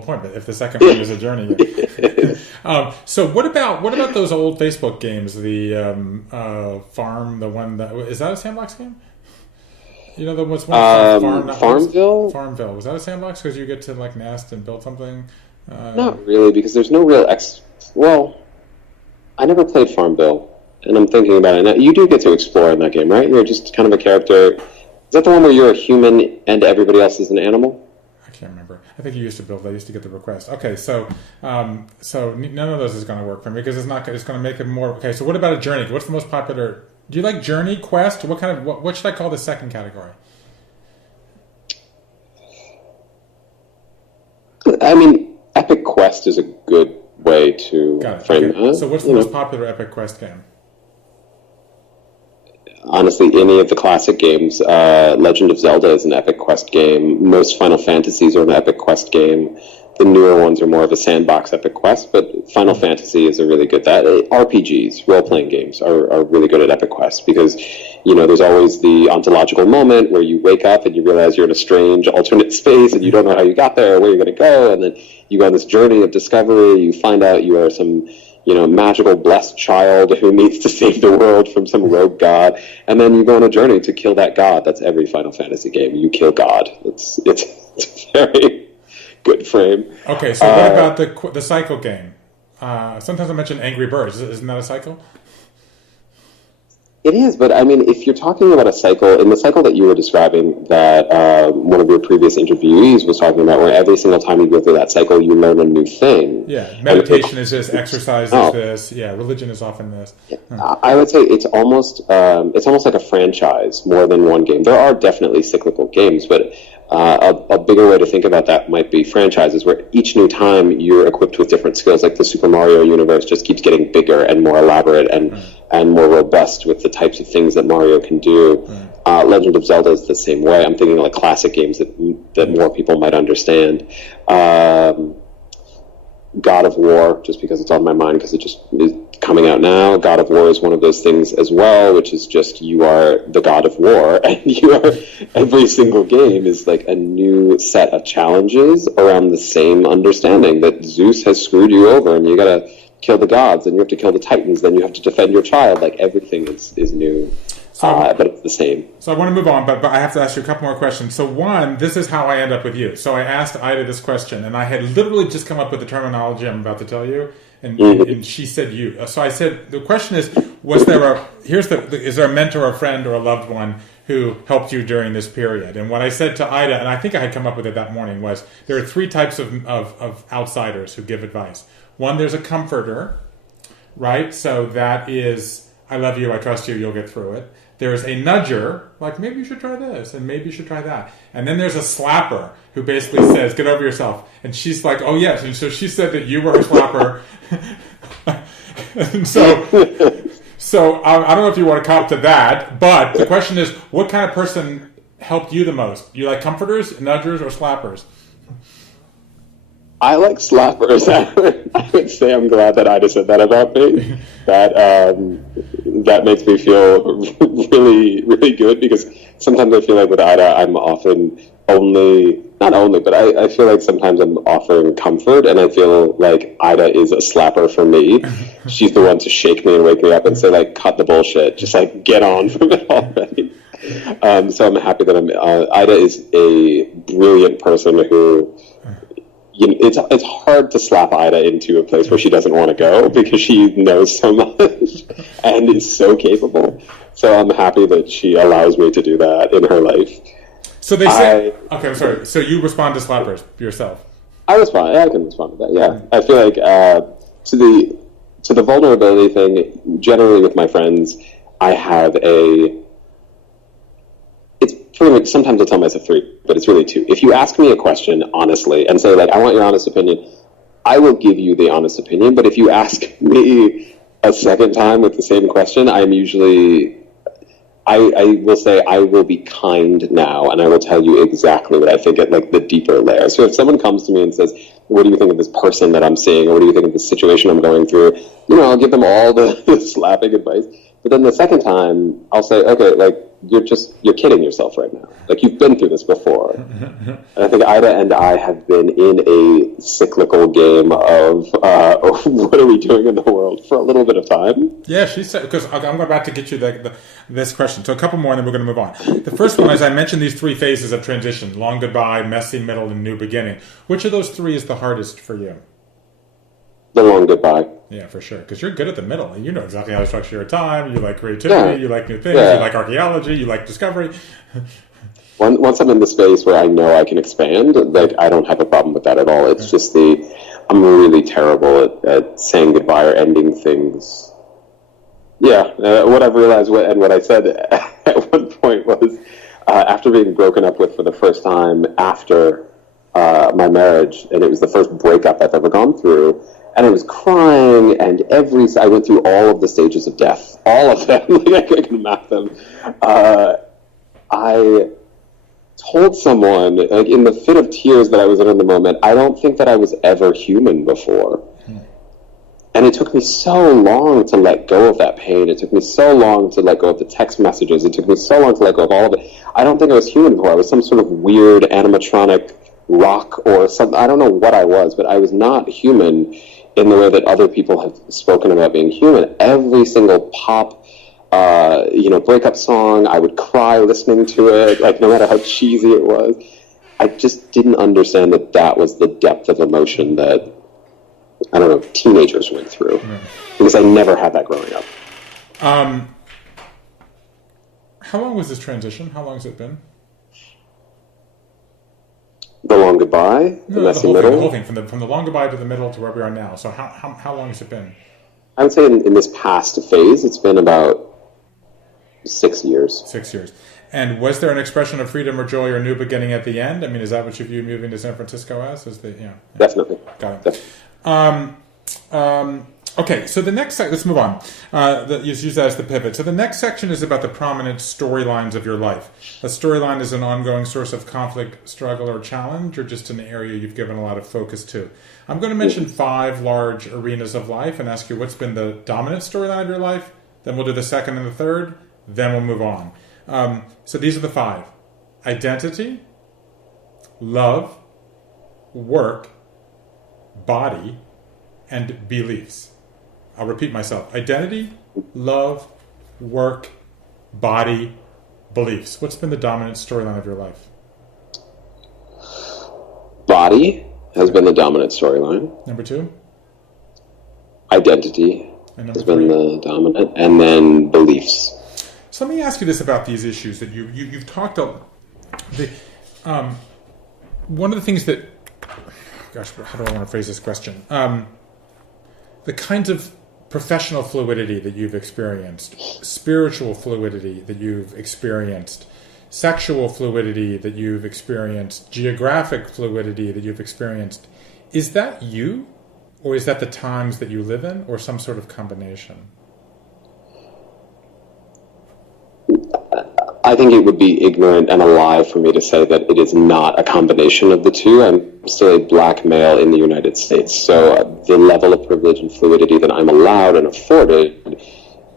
point, but if the second one is a journey. So what about those old Facebook games? The Farm, the one that is that a sandbox game? You know, there was one Farmville. Farmville, was that a sandbox because you get to like nest and build something? Not really, because there's no real Well, I never played Farmville, and I'm thinking about it now. You do get to explore in that game, right? You're just kind of a character. Is that the one where you're a human and everybody else is an animal? I can't remember. I think you used to build. I used to get the request. Okay, so none of those is going to work for me because it's not. It's going to make it more. Okay, so what about a journey? What's the most popular? Do you like Journey, Quest? What should I call the second category? I mean, Epic Quest is a good way to frame that. So what's the most popular Epic Quest game? Honestly, any of the classic games. Legend of Zelda is an Epic Quest game. Most Final Fantasies are an Epic Quest game. The newer ones are more of a sandbox Epic Quest, but Final Fantasy is a really good RPGs, role-playing games, are really good at Epic Quest because, there's always the ontological moment where you wake up and you realize you're in a strange alternate space and you don't know how you got there or where you're going to go, and then you go on this journey of discovery. You find out you are some magical blessed child who needs to save the world from some rogue god, and then you go on a journey to kill that god. That's every Final Fantasy game. You kill God. It's very good frame. Okay, so what about the cycle game? Sometimes I mention Angry Birds. Isn't that a cycle? It is, but I mean, if you're talking about a cycle, in the cycle that you were describing, that one of your previous interviewees was talking about, where every single time you go through that cycle, you learn a new thing. Yeah, meditation is this, exercise is this. Yeah, religion is often this. I would say it's almost like a franchise more than one game. There are definitely cyclical games, but a bigger way to think about that might be franchises, where each new time you're equipped with different skills. Like the Super Mario universe just keeps getting bigger and more elaborate and more robust with the types of things that Mario can do. Legend of Zelda is the same way. I'm thinking like classic games that more people might understand. God of War, just because it's on my mind because it just is coming out now. God of War is one of those things as well, which is just you are the God of War, and every single game is like a new set of challenges around the same understanding that Zeus has screwed you over and you gotta kill the gods and you have to kill the titans, then you have to defend your child. Like everything is new. But it's the same. So I want to move on, but I have to ask you a couple more questions. So one, this is how I end up with you. So I asked Ida this question, and I had literally just come up with the terminology I'm about to tell you, and she said you. So I said, the question is, is there a mentor, a friend, or a loved one who helped you during this period? And what I said to Ida, and I think I had come up with it that morning, was there are three types of outsiders who give advice. One, there's a comforter, right? So that is, I love you, I trust you, you'll get through it. There's a nudger, like maybe you should try this, and maybe you should try that. And then there's a slapper who basically says, get over yourself. And she's like, oh yes. And so she said that you were her slapper. And so I don't know if you want to cop to that, but the question is, what kind of person helped you the most? You like comforters, nudgers, or slappers? I like slappers. I would say I'm glad that Ida said that about me. That makes me feel really, really good, because sometimes I feel like with Ida, I'm often but I feel like sometimes I'm offering comfort, and I feel like Ida is a slapper for me. She's the one to shake me and wake me up and say, like, cut the bullshit. Just, like, get on from it already. So I'm happy that Ida is a brilliant person who... it's hard to slap Ida into a place where she doesn't want to go, because she knows so much and is so capable. So I'm happy that she allows me to do that in her life. So they say... Okay, I'm sorry. So you respond to slappers yourself? I can respond to that, yeah. I feel like to the vulnerability thing, generally with my friends, I have it's pretty much, sometimes I tell myself 3, but it's really 2. If you ask me a question honestly and say, like, I want your honest opinion, I will give you the honest opinion. But if you ask me a second time with the same question, I'm usually... I will say I will be kind now, and I will tell you exactly what I think at, like, the deeper layer. So if someone comes to me and says, what do you think of this person that I'm seeing, or what do you think of the situation I'm going through, I'll give them all the slapping advice. But then the second time, I'll say, okay, like, you're kidding yourself right now. Like, you've been through this before. And I think Ida and I have been in a cyclical game of what are we doing in the world for a little bit of time. Yeah, she said, because I'm about to get you this question. So a couple more and then we're going to move on. The first one is, I mentioned these 3 phases of transition: long goodbye, messy middle, and new beginning. Which of those 3 is the hardest for you? The long goodbye. Yeah, for sure. Because you're good at the middle. You know exactly how to structure your time. You like creativity. You like new things. You like archaeology. You like discovery. Once I'm in the space where I know I can expand, like, I don't have a problem with that at all. It's just I'm really terrible at saying goodbye or ending things. Yeah, what I've realized and what I said at one point was, after being broken up with for the first time after my marriage, and it was the first breakup I've ever gone through, and I was crying, and I went through all of the stages of death, all of them. Like, I can map them. I told someone, like, in the fit of tears that I was in the moment, I don't think that I was ever human before. And it took me so long to let go of that pain. It took me so long to let go of the text messages. It took me so long to let go of all of it. I don't think I was human before. I was some sort of weird animatronic rock or something. I don't know what I was, but I was not human in the way that other people have spoken about being human. Every single pop, breakup song, I would cry listening to it, like, no matter how cheesy it was. I just didn't understand that was the depth of emotion that, I don't know, teenagers went through. Because I never had that growing up. How long was this transition? How long has it been? The long goodbye? The messy middle? The whole thing. From the long goodbye to the middle to where we are now. So how long has it been? I would say in this past phase, it's been about 6 years. 6 years. And was there an expression of freedom or joy or new beginning at the end? I mean, is that what you view moving to San Francisco as? Definitely. Got it. Okay, so the next let's move on. Use that as the pivot. So the next section is about the prominent storylines of your life. A storyline is an ongoing source of conflict, struggle, or challenge, or just an area you've given a lot of focus to. I'm going to mention 5 large arenas of life and ask you what's been the dominant storyline of your life. Then we'll do the second and the third. Then we'll move on. So these are the 5. Identity, love, work, body, and beliefs. I'll repeat myself. Identity, love, work, body, beliefs. What's been the dominant storyline of your life? Body has been the dominant storyline. Number 2? Identity has been the dominant. And then beliefs. So let me ask you this about these issues that you've talked about. One of the things that, gosh, how do I want to phrase this question? The kinds of professional fluidity that you've experienced, spiritual fluidity that you've experienced, sexual fluidity that you've experienced, geographic fluidity that you've experienced, is that you? Or is that the times that you live in? Or some sort of combination? I think it would be ignorant and a lie for me to say that it is not a combination of the two. I'm still a black male in the United States, so the level of privilege and fluidity that I'm allowed and afforded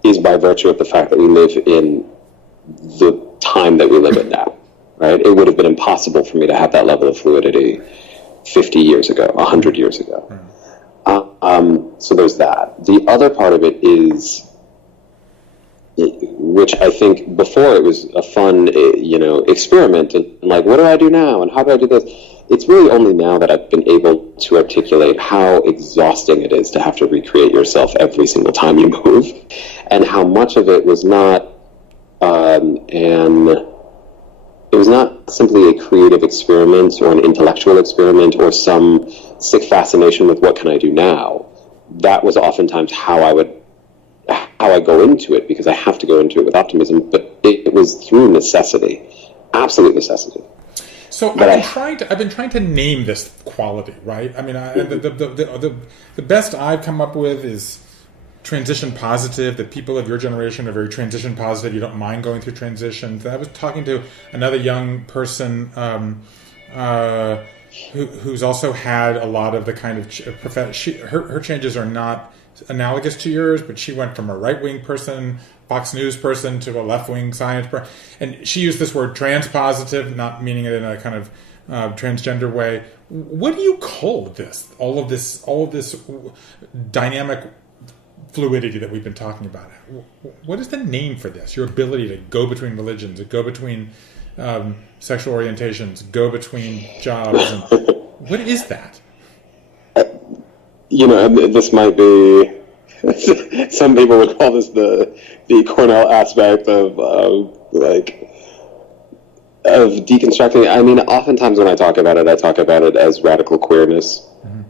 is by virtue of the fact that we live in the time that we live in now, right? It would have been impossible for me to have that level of fluidity 50 years ago, 100 years ago. So there's that. The other part of it is, which I think before it was a fun, experiment, and like, what do I do now, and how do I do this? It's really only now that I've been able to articulate how exhausting it is to have to recreate yourself every single time you move, and how much of it was not, it was not simply a creative experiment or an intellectual experiment or some sick fascination with what can I do now. That was oftentimes how I go into it, because I have to go into it with optimism, but it was through necessity, absolute necessity. So I've been trying to name this quality, right? I mean, the best I've come up with is transition positive, that people of your generation are very transition positive. You don't mind going through transitions. I was talking to another young person who's also had a lot of the kind of her changes are not analogous to yours, but she went from a right-wing person Fox News person to a left-wing science person, and she used this word transpositive, not meaning it in a kind of transgender way. What do you call this? All of this dynamic fluidity that we've been talking about. What is the name for this? Your ability to go between religions, to go between sexual orientations, go between jobs. And what is that? This might be. Some people would call this the Cornell aspect of deconstructing. I mean, oftentimes when I talk about it as radical queerness. Mm-hmm.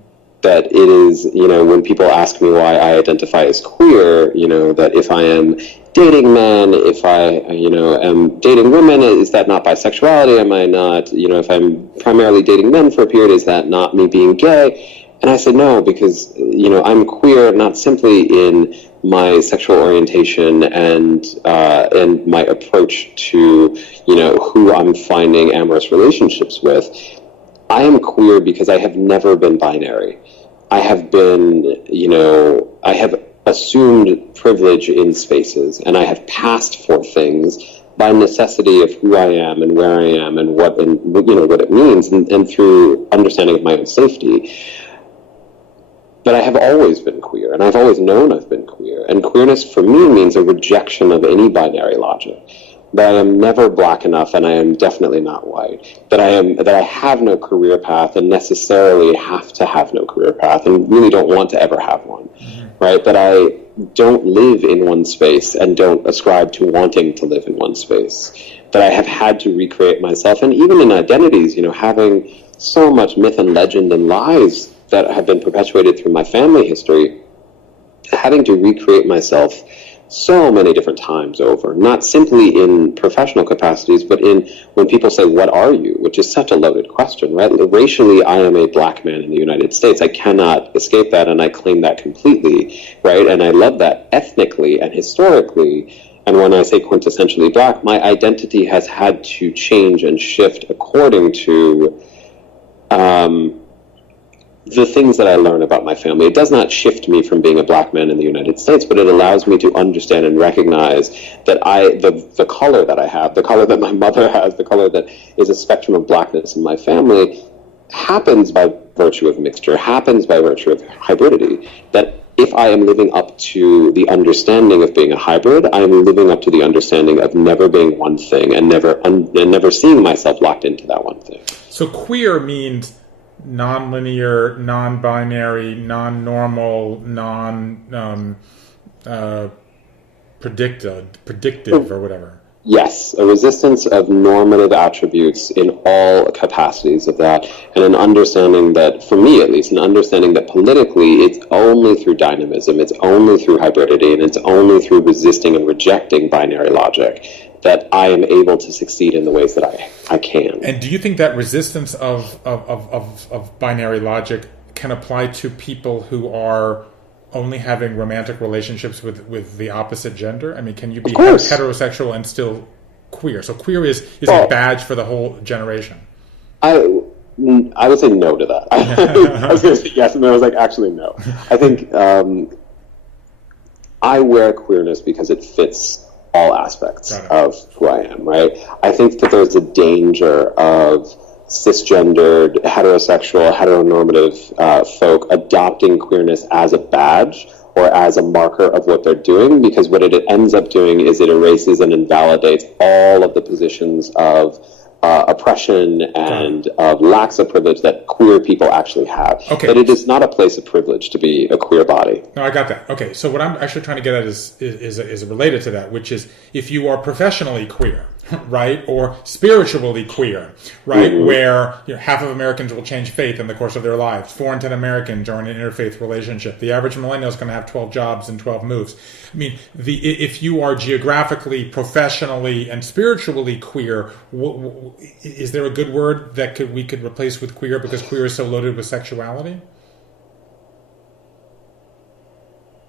That it is, when people ask me why I identify as queer, that if I am dating men, if I, am dating women, is that not bisexuality? Am I not, if I'm primarily dating men for a period, is that not me being gay? And I said no, because, I'm queer not simply in my sexual orientation and my approach to, who I'm finding amorous relationships with. I am queer because I have never been binary. I have been, I have assumed privilege in spaces, and I have passed for things by necessity of who I am and where I am and what it means, and through understanding of my own safety. But I have always been queer, and I've always known I've been queer. And queerness for me means a rejection of any binary logic. That I am never black enough, and I am definitely not white. That I have no career path, and necessarily have to have no career path, and really don't want to ever have one. Mm-hmm. Right? That I don't live in one space, and don't ascribe to wanting to live in one space. That I have had to recreate myself, and even in identities, having so much myth and legend and lies that have been perpetuated through my family history, having to recreate myself so many different times over, not simply in professional capacities, but in when people say, what are you? Which is such a loaded question, right? Racially, I am a black man in the United States. I cannot escape that, and I claim that completely, right? And I love that ethnically and historically. And when I say quintessentially black, my identity has had to change and shift according to the things that I learn about my family. It does not shift me from being a black man in the United States, but it allows me to understand and recognize that the color that I have, the color that my mother has, the color that is a spectrum of blackness in my family, happens by virtue of mixture, happens by virtue of hybridity. That if I am living up to the understanding of being a hybrid, I am living up to the understanding of never being one thing and never seeing myself locked into that one thing. So queer means non-linear, non-binary, non-normal, predictive or whatever. Yes, a resistance of normative attributes in all capacities of that, and an understanding that, for me at least, an understanding that politically it's only through dynamism, it's only through hybridity, and it's only through resisting and rejecting binary logic that I am able to succeed in the ways that I can. And do you think that resistance of binary logic can apply to people who are only having romantic relationships with the opposite gender? I mean, can you be heterosexual and still queer? So queer is a badge for the whole generation. I would say no to that. I was going to say yes, and then I was like, actually, no. I think I wear queerness because it fits all aspects of who I am, right? I think that there's a danger of cisgendered, heterosexual, heteronormative folk adopting queerness as a badge or as a marker of what they're doing, because what it ends up doing is it erases and invalidates all of the positions of oppression and lacks of privilege that queer people actually have. Okay. But it is not a place of privilege to be a queer body. No, I got that. Okay, so what I'm actually trying to get at is related to that, which is if you are professionally queer, right, or spiritually queer, right, mm-hmm. where half of Americans will change faith in the course of their lives. 4 in 10 Americans are in an interfaith relationship. The average millennial is going to have 12 jobs and 12 moves. I mean, if you are geographically, professionally, and spiritually queer, is there a good word that we could replace with queer, because queer is so loaded with sexuality?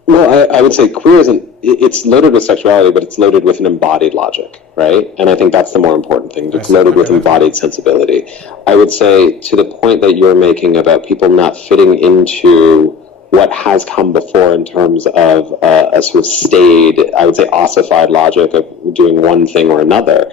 Well, I would say queer it's loaded with sexuality, but it's loaded with an embodied logic, right? And I think that's the more important thing. It's loaded with embodied sensibility. I would say, to the point that you're making about people not fitting into what has come before in terms of a sort of staid, I would say, ossified logic of doing one thing or another.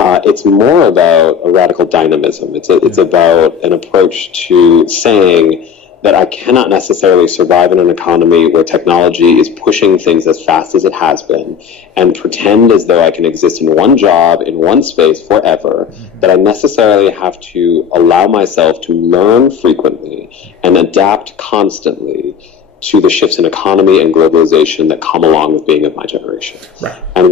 It's more about a radical dynamism. It's about an approach to saying that I cannot necessarily survive in an economy where technology is pushing things as fast as it has been and pretend as though I can exist in one job, in one space forever, that I necessarily have to allow myself to learn frequently and adapt constantly to the shifts in economy and globalization that come along with being of my generation. Right. And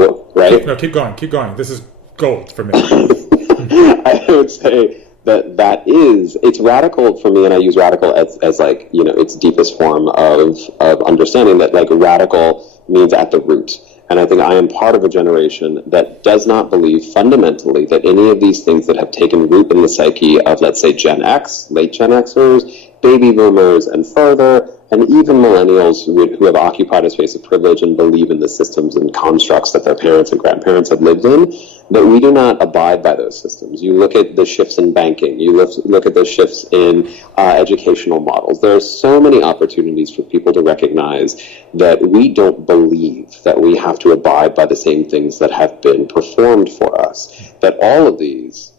Keep going. This is gold for me. I would say it's radical for me, and I use radical as like, its deepest form of understanding that, like, radical means at the root. And I think I am part of a generation that does not believe fundamentally that any of these things that have taken root in the psyche of, let's say, Gen X, late Gen Xers, baby boomers, and further, and even millennials who have occupied a space of privilege and believe in the systems and constructs that their parents and grandparents have lived in, that we do not abide by those systems. You look at the shifts in banking, you look at the shifts in educational models. There are so many opportunities for people to recognize that we don't believe that we have to abide by the same things that have been performed for us. That all of these,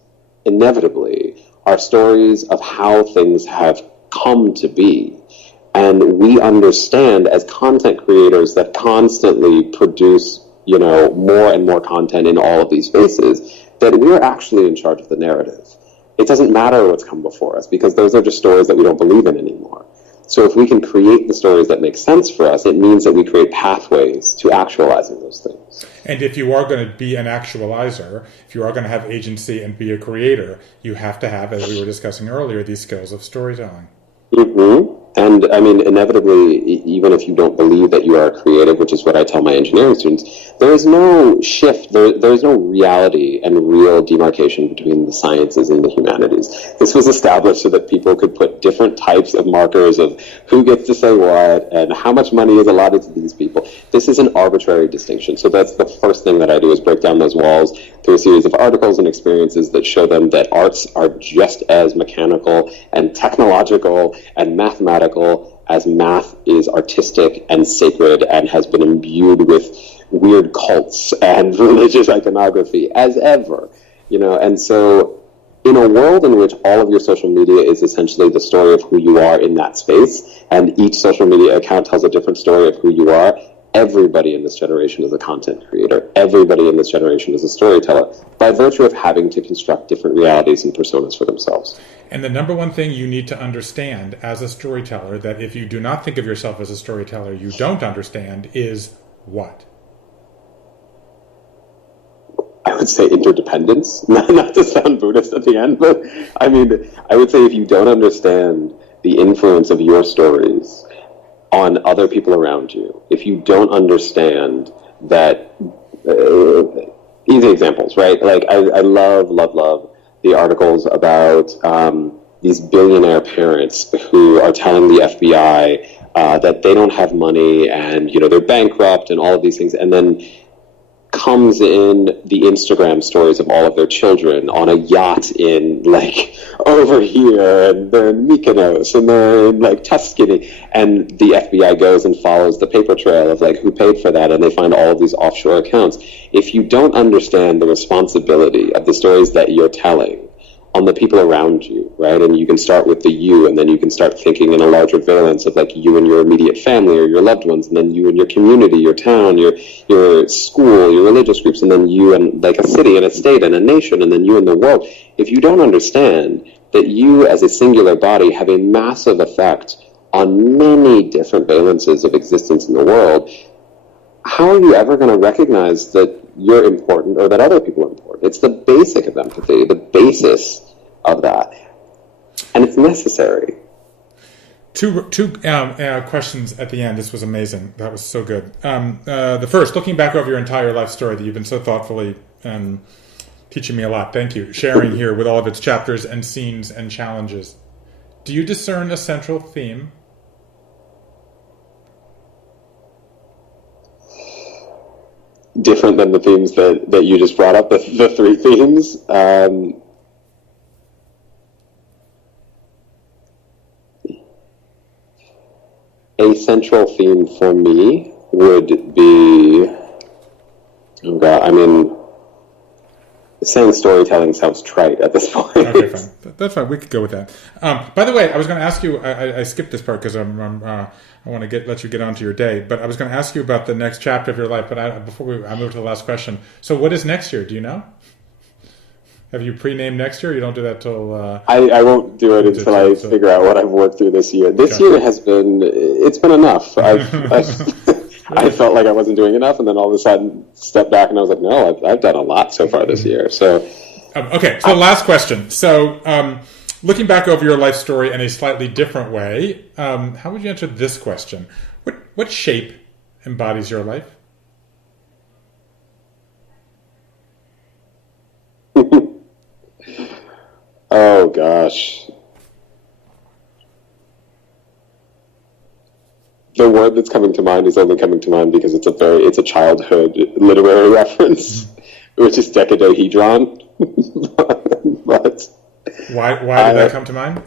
inevitably, are stories of how things have come to be. And we understand as content creators that constantly produce, more and more content in all of these spaces, that we're actually in charge of the narrative. It doesn't matter what's come before us, because those are just stories that we don't believe in anymore. So if we can create the stories that make sense for us, it means that we create pathways to actualizing those things. And if you are going to be an actualizer, if you are going to have agency and be a creator, you have to have, as we were discussing earlier, these skills of storytelling. Mm-hmm. And I mean, inevitably, even if you don't believe that you are creative, which is what I tell my engineering students, there is no shift, there is no reality and real demarcation between the sciences and the humanities. This was established so that people could put different types of markers of who gets to say what and how much money is allotted to these people. This is an arbitrary distinction. So that's the first thing that I do, is break down those walls through a series of articles and experiences that show them that arts are just as mechanical and technological and mathematical as math is artistic and sacred and has been imbued with weird cults and religious iconography as ever, and so in a world in which all of your social media is essentially the story of who you are in that space, and each social media account tells a different story of who you are, everybody in this generation is a content creator. Everybody in this generation is a storyteller by virtue of having to construct different realities and personas for themselves. And the number one thing you need to understand as a storyteller, that if you do not think of yourself as a storyteller, you don't understand, is what? I would say interdependence, not to sound Buddhist at the end, but I mean, I would say if you don't understand the influence of your stories on other people around you, if you don't understand that, easy examples, right? Like I love the articles about these billionaire parents who are telling the FBI that they don't have money and, they're bankrupt and all of these things, and then comes in the Instagram stories of all of their children on a yacht in, like, over here, and they're in Mykonos, and they're in, like, Tuscany, and the FBI goes and follows the paper trail of, like, who paid for that, and they find all of these offshore accounts. If you don't understand the responsibility of the stories that you're telling on the people around you, right? And you can start with the you, and then you can start thinking in a larger valence of, like, you and your immediate family or your loved ones, and then you and your community, your town, your school, your religious groups, and then you and, like, a city and a state and a nation, and then you and the world. If you don't understand that you as a singular body have a massive effect on many different valences of existence in the world, how are you ever going to recognize that you're important or that other people are important? It's the basic of empathy, the basis of that, and it's necessary. Two questions at the end. This was amazing. That was so good. The first, looking back over your entire life story that you've been so thoughtfully teaching me a lot. Thank you. Sharing here with all of its chapters and scenes and challenges. Do you discern a central theme? Different than the themes that you just brought up, the three themes. a central theme for me would be, oh God, I mean, saying storytelling sounds trite at this point. Okay, fine. That's fine. We could go with that. By the way, I was going to ask you. I skipped this part because I want to let you get on to your day. But I was going to ask you about the next chapter of your life. But before I move to the last question. So, what is next year? Do you know? Have you pre-named next year? Or you don't do that till. I won't do it until I figure out what I've worked through this year. This year has been. It's been enough. I felt like I wasn't doing enough, and then all of a sudden stepped back and I was like, no, I've done a lot so far this year. So, okay. So last question. So, looking back over your life story in a slightly different way, how would you answer this question? What shape embodies your life? Oh gosh. The word that's coming to mind is only coming to mind because it's a childhood literary reference, which is decadahedron. But why did that come to mind?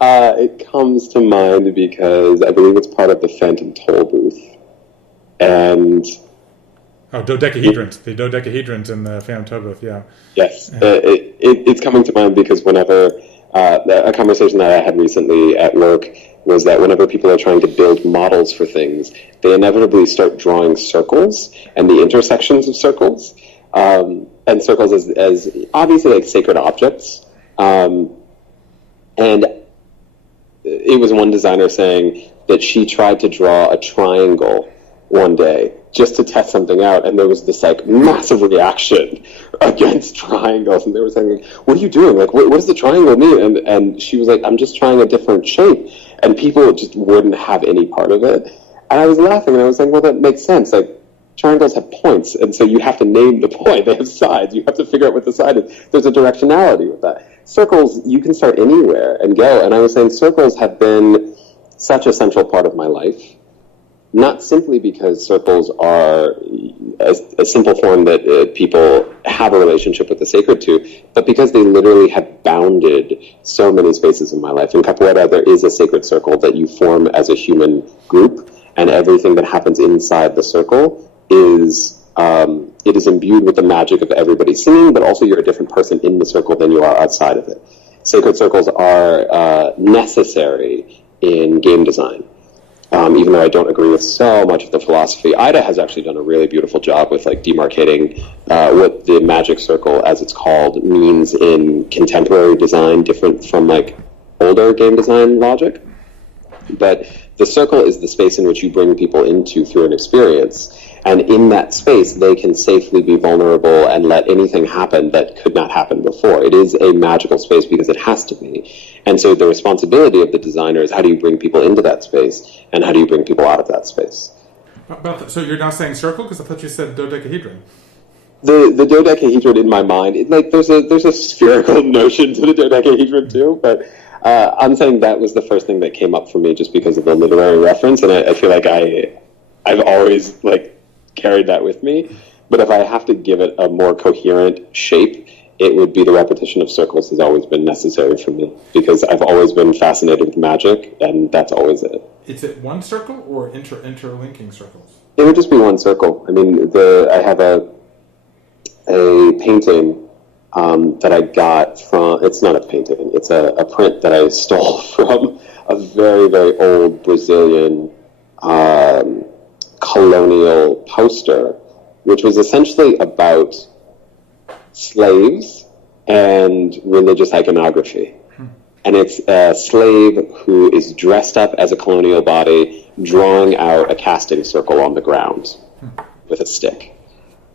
It comes to mind because I believe it's part of the Phantom Toll booth, and dodecahedrons. The dodecahedrons in the Phantom Toll booth. Yeah. Yes, it's coming to mind because whenever a conversation that I had recently at work was that whenever people are trying to build models for things, they inevitably start drawing circles and the intersections of circles, and circles as obviously like sacred objects. And it was one designer saying that she tried to draw a triangle one day just to test something out, and there was this like massive reaction against triangles, and they were saying, what are you doing? Like, what does the triangle mean? And she was like, I'm just trying a different shape. And people just wouldn't have any part of it. And I was laughing, and I was saying, well, that makes sense. Like, triangles have points, and so you have to name the point. They have sides. You have to figure out what the side is. There's a directionality with that. Circles, you can start anywhere and go. And I was saying circles have been such a central part of my life, not simply because circles are a simple form that people have a relationship with the sacred to, but because they literally have bounded so many spaces in my life. In capoeira, there is a sacred circle that you form as a human group, and everything that happens inside the circle is it is imbued with the magic of everybody singing, but also you're a different person in the circle than you are outside of it. Sacred circles are necessary in game design. Even though I don't agree with so much of the philosophy, Ida has actually done a really beautiful job with like demarcating what the magic circle, as it's called, means in contemporary design, different from like older game design logic. But the circle is the space in which you bring people into through an experience. And in that space, they can safely be vulnerable and let anything happen that could not happen before. It is a magical space because it has to be. And so the responsibility of the designer is how do you bring people into that space and how do you bring people out of that space? So you're not saying circle? Because I thought you said dodecahedron. The dodecahedron in my mind, there's a spherical notion to the dodecahedron too, but I'm saying that was the first thing that came up for me just because of the literary reference, and I feel like I've always like carried that with me. But if I have to give it a more coherent shape, it would be the repetition of circles has always been necessary for me because I've always been fascinated with magic, and that's always it. Is it one circle or interlinking circles? It would just be one circle. I mean, I have a painting that I got from, it's not a painting, it's a print that I stole from a very, very old Brazilian colonial poster, which was essentially about slaves and religious iconography. And it's a slave who is dressed up as a colonial body, drawing out a casting circle on the ground with a stick.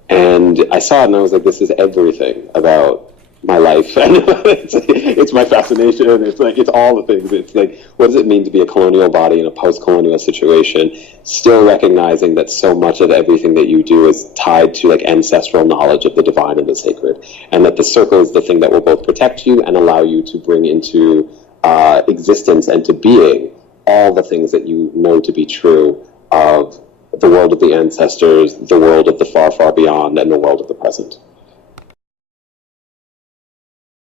And I saw it and I was like, this is everything about my life. And it's my fascination. It's like, it's all the things. It's like, what does it mean to be a colonial body in a post-colonial situation, still recognizing that so much of everything that you do is tied to like ancestral knowledge of the divine and the sacred, and that the circle is the thing that will both protect you and allow you to bring into existence and to being all the things that you know to be true of the world of the ancestors, the world of the far, far beyond, and the world of the present.